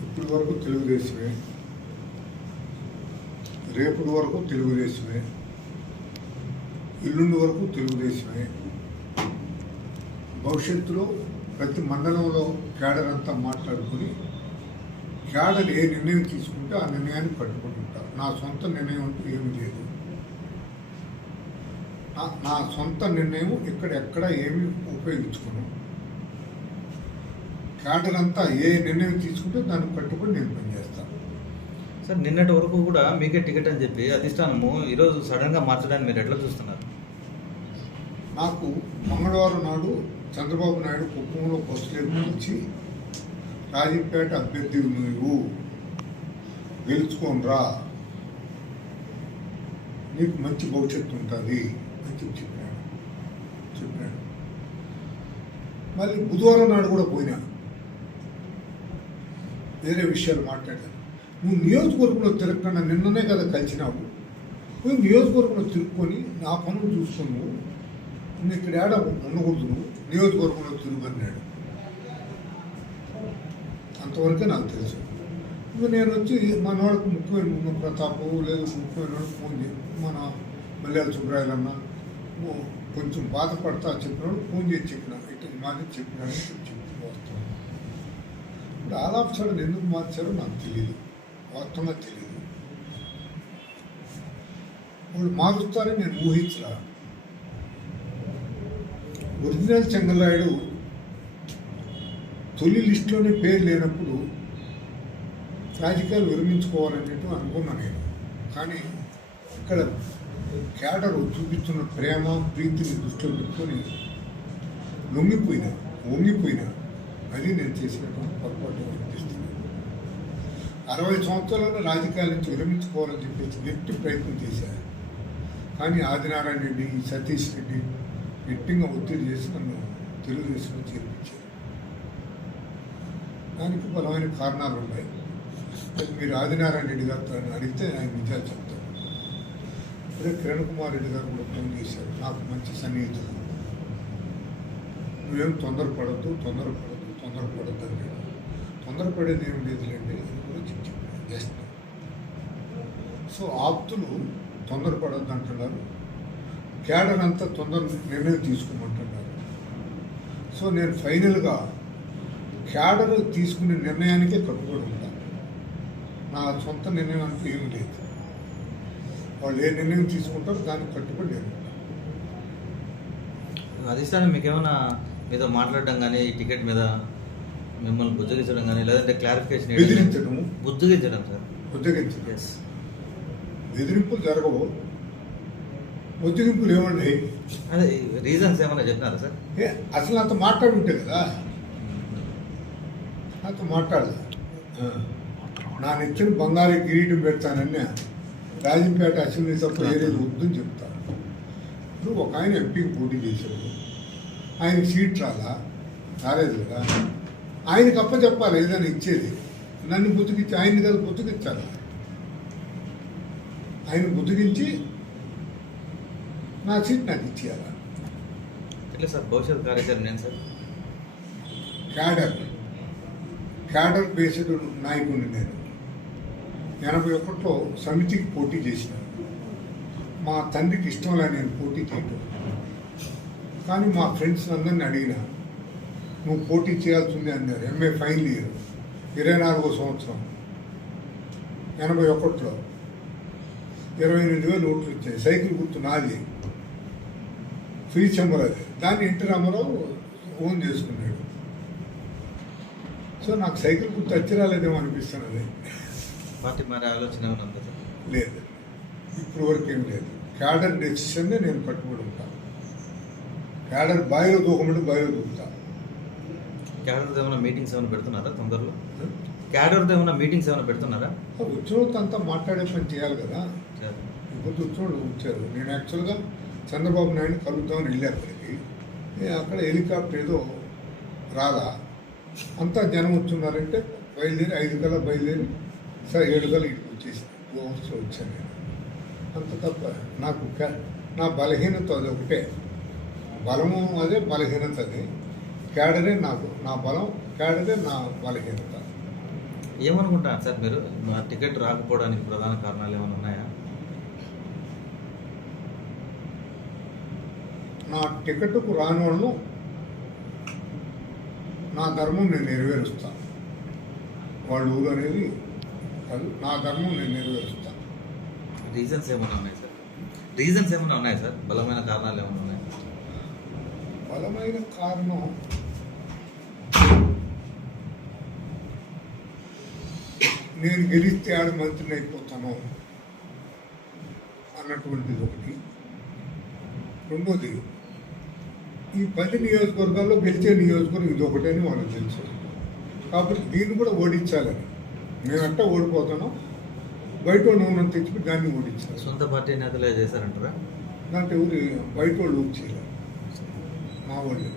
ఇప్పటి వరకు తెలుగుదేశమే, రేపటి వరకు తెలుగుదేశమే, ఎల్లుండి వరకు తెలుగుదేశమే. భవిష్యత్తులో ప్రతి మండలంలో క్యాడర్ అంతా మాట్లాడుకుని క్యాడర్ ఏ నిర్ణయం తీసుకుంటే ఆ నిర్ణయాన్ని పట్టుకుని ఉంటారు. నా సొంత నిర్ణయం అంటూ ఏమీ లేదు. నా సొంత నిర్ణయం ఎక్కడ ఏమి ఉపయోగించుకోను. క్యాడర్ అంతా ఏ నిర్ణయం తీసుకుంటే దాన్ని పట్టుకొని నేను పనిచేస్తాను. సార్, నిన్నటి వరకు కూడా మీకే టికెట్ అని చెప్పి అధిష్టానము ఈరోజు సడన్గా మార్చడానికి మీరు ఎట్లా చూస్తున్నారు? నాకు మంగళవారం నాడు చంద్రబాబు నాయుడు కుప్పంలో బస్సులు వచ్చి రాజంపేట అభ్యర్థి నువ్వు గెలుచుకోనరా, నీకు మంచి భవిష్యత్తు ఉంటుంది అని చెప్పాడు. మళ్ళీ బుధవారం నాడు కూడా పోయినా, వేరే విషయాలు మాట్లాడాను. నువ్వు నియోజకవర్గంలో తిరగకుండా నిన్ననే కదా కలిసినావు, నువ్వు నియోజకవర్గంలో తిరుక్కొని నా పనులు చూసుకుని నువ్వు ఇక్కడ ఏడ ఉండకూడదు, నువ్వు నియోజకవర్గంలో తిరుగన్నాడు. అంతవరకే నాకు తెలుసు. ఇప్పుడు నేను వచ్చి మన వాడికి ముఖ్యమైన ప్రతాపు లేదు ముఖ్యమైన ఫోన్ చేసి మన మల్యాల సుబ్రాయలన్న కొంచెం బాధపడతా చెప్పినాడు, ఫోన్ చేసి చెప్పినా ఇటు మాది చెప్పినాడని చెప్పి వస్తాను. ఇప్పుడు ఆల్ ఆఫ్ సడన్ ఎందుకు మార్చారో నాకు తెలియదు, వాస్తవంగా తెలియదు. వాళ్ళు మారుస్తారని నేను ఊహించలా. ఒరిజినల్ చెంగల్రాయుడు తొలి లిస్టులోనే పేరు లేనప్పుడు రాజకీయాలు విరమించుకోవాలనేట్టు అనుకున్నాను నేను. కానీ ఇక్కడ క్యాడర్ చూపిస్తున్న ప్రేమ ప్రీతిని దృష్టిలో పెట్టుకొని వంగిపోయినా అది నేను చేసినటువంటి పొరపాటు అనిపిస్తుంది. 60 సంవత్సరాల రాజకీయాల నుంచి విరమించుకోవాలని చెప్పేసి గట్టి ప్రయత్నం చేశారు. కానీ ఆదినారాయణ రెడ్డి, సతీష్ రెడ్డి గట్టిగా ఒత్తిడి చేసి నన్ను తెలుగుదేశంలో చేర్పించారు. దానికి బలమైన కారణాలు ఉన్నాయి. మీరు ఆదినారాయణ రెడ్డి గారితో అడిగితే ఆయన నిజాలు చెప్తారు. అదే కిరణ్ కుమార్ రెడ్డి గారు కూడా ఫోన్ చేశారు, నాకు మంచి సన్నిహితులు, నువ్వేం తొందరపడద్దు అన్నాడు. తొందరపడేది ఏం లేదులేండి అని కూడా చెప్పాను జస్ట్. సో ఆప్తులు తొందరపడద్దు అంటున్నారు, క్యాడర్ అంతా నిర్ణయం తీసుకోమంటున్నారు. సో నేను ఫైనల్గా క్యాడర్ తీసుకునే నిర్ణయానికే కట్టుబడి ఉంటాను. నా సొంత నిర్ణయం అంటూ ఏమీ లేదు. వాళ్ళు ఏ నిర్ణయం తీసుకుంటారో దానికి కట్టుబడి నేను ఉంటాను. అధిష్టానం మీకేమైనా మీతో మాట్లాడడం కానీ ఈ టికెట్ మీద మిమ్మల్ని బుజ్జగించడం కానీ లేదంటే క్లారిఫికేషన్ బుజ్జగించడం సార్? బుజ్జగించడం, బెదిరింపులు జరగవు. బుజ్జగింపులు ఏమండి? అదే రీజన్స్ ఏమైనా చెప్పినారా సార్? అసలు నాతో మాట్లాడుంటే కదా, నాతో మాట్లాడదు. నా నెచ్చిన బంగారు కిరీటం పెడతానని రాజంపేట అసెంబ్లీ తప్ప ఏరేది వద్దని చెప్తాను. ఇప్పుడు ఒక ఆయన ఎంపీకి పోటీ చేశాడు, ఆయనకి సీట్ రాలేదు కదా, ఆయనకి అప్ప చెప్పాలి ఏదైనా ఇచ్చేది. నన్ను బుతికించి ఆయన్ని కదా బుతికించాలి. ఆయన బుతికించి నా సీట్ నాకు ఇచ్చేయాలి. ఎట్లా సార్ భవిష్యత్ కార్యాచరణ ఏంటి సార్? క్యాడర్ బేస్డ్ నాయకుడిని నేను 81లో సమితికి పోటీ చేసినాను. మా తండ్రికి ఇష్టం లే నేను పోటీ చేయటం. కానీ మా ఫ్రెండ్స్ అందరినీ అడిగినా, నువ్వు పోటీ చేయాల్సి ఉంది అన్నారు. ఎంఏ ఫైనల్ ఇయర్, 24వ సంవత్సరం, 81లో 28,000 ఓట్లు వచ్చాయి. సైకిల్ గుర్తు నాది, ఫ్రీ చెంబర్ అది. దాన్ని ఎన్టీ రామారావు ఓన్ చేసుకున్నాడు. సో నాకు సైకిల్ గుర్తు వచ్చి రాలేదేమో అనిపిస్తున్నది. పార్టీ మరి ఆలోచన లేదు, ఇప్పుడు వరకు ఏం లేదు. క్యాడర్ డెసిషన్నే నేను కట్టుబడి ఉంటాను. క్యాడర్ బాయిలో దూకమంటే బాయిలో దూకుతా. క్యాడర్తో ఏమైనా మీటింగ్స్ ఏమైనా పెడుతున్నారా తొందరలో? క్యాడర్తో ఏమైనా మీటింగ్స్ ఏమైనా పెడుతున్నారా? వచ్చినోళ్ళతో అంతా మాట్లాడే పని చేయాలి కదా. ఇప్పుడు వచ్చినోళ్ళు వచ్చారు. నేను యాక్చువల్గా చంద్రబాబు నాయుడు కలుద్దామని వెళ్ళేప్పటికి అక్కడ హెలికాప్టర్ ఏదో రాలా, అంతా జనం వచ్చున్నారంటే బయలుదేరి 5 కల్లా బయలుదేరి సరే 7 కల్లా ఇక్కడికి వచ్చేసి 2 అవర్స్లో వచ్చాను నేను. అంత తప్ప నా బలహీనత అది ఒకటే. బలము అదే, బలహీనత అదే. కేడరే నాకు నా బలం, కేడరే నా బలహీనత. ఏమనుకుంటారు సార్ మీరు మా టికెట్ రాకపోవడానికి ప్రధాన కారణాలు ఏమైనా ఉన్నాయా? నా టికెట్కు రాని వాళ్ళను నా ధర్మం నేను నెరవేరుస్తాను. వాళ్ళ ఊరు అనేది కాదు, నా ధర్మం నేను నెరవేరుస్తాను. రీజన్స్ ఏమైనా ఉన్నాయి సార్? రీజన్స్ ఏమైనా ఉన్నాయి సార్? బలమైన కారణాలు ఏమైనా ఉన్నాయి? బలమైన కారణం నేను గెలిస్తే ఆడ మంత్రిని అయిపోతాను అన్నటువంటిది ఒకటి. రెండోది, ఈ 10 నియోజకవర్గాల్లో గెలిచే నియోజకవర్గం ఇది ఒకటే అని వాళ్ళకి తెలుసు. కాబట్టి దీన్ని కూడా ఓడించాలని మేమంతా ఓడిపోతాను, బయట వాళ్ళు తెచ్చి దాన్ని ఓడించాలి. సొంత పార్టీ నేతలే చేశారంటారా? దాంట్లో ఎవరు బయట వాళ్ళు ఊపు చేయలేదు, మా వాళ్ళు.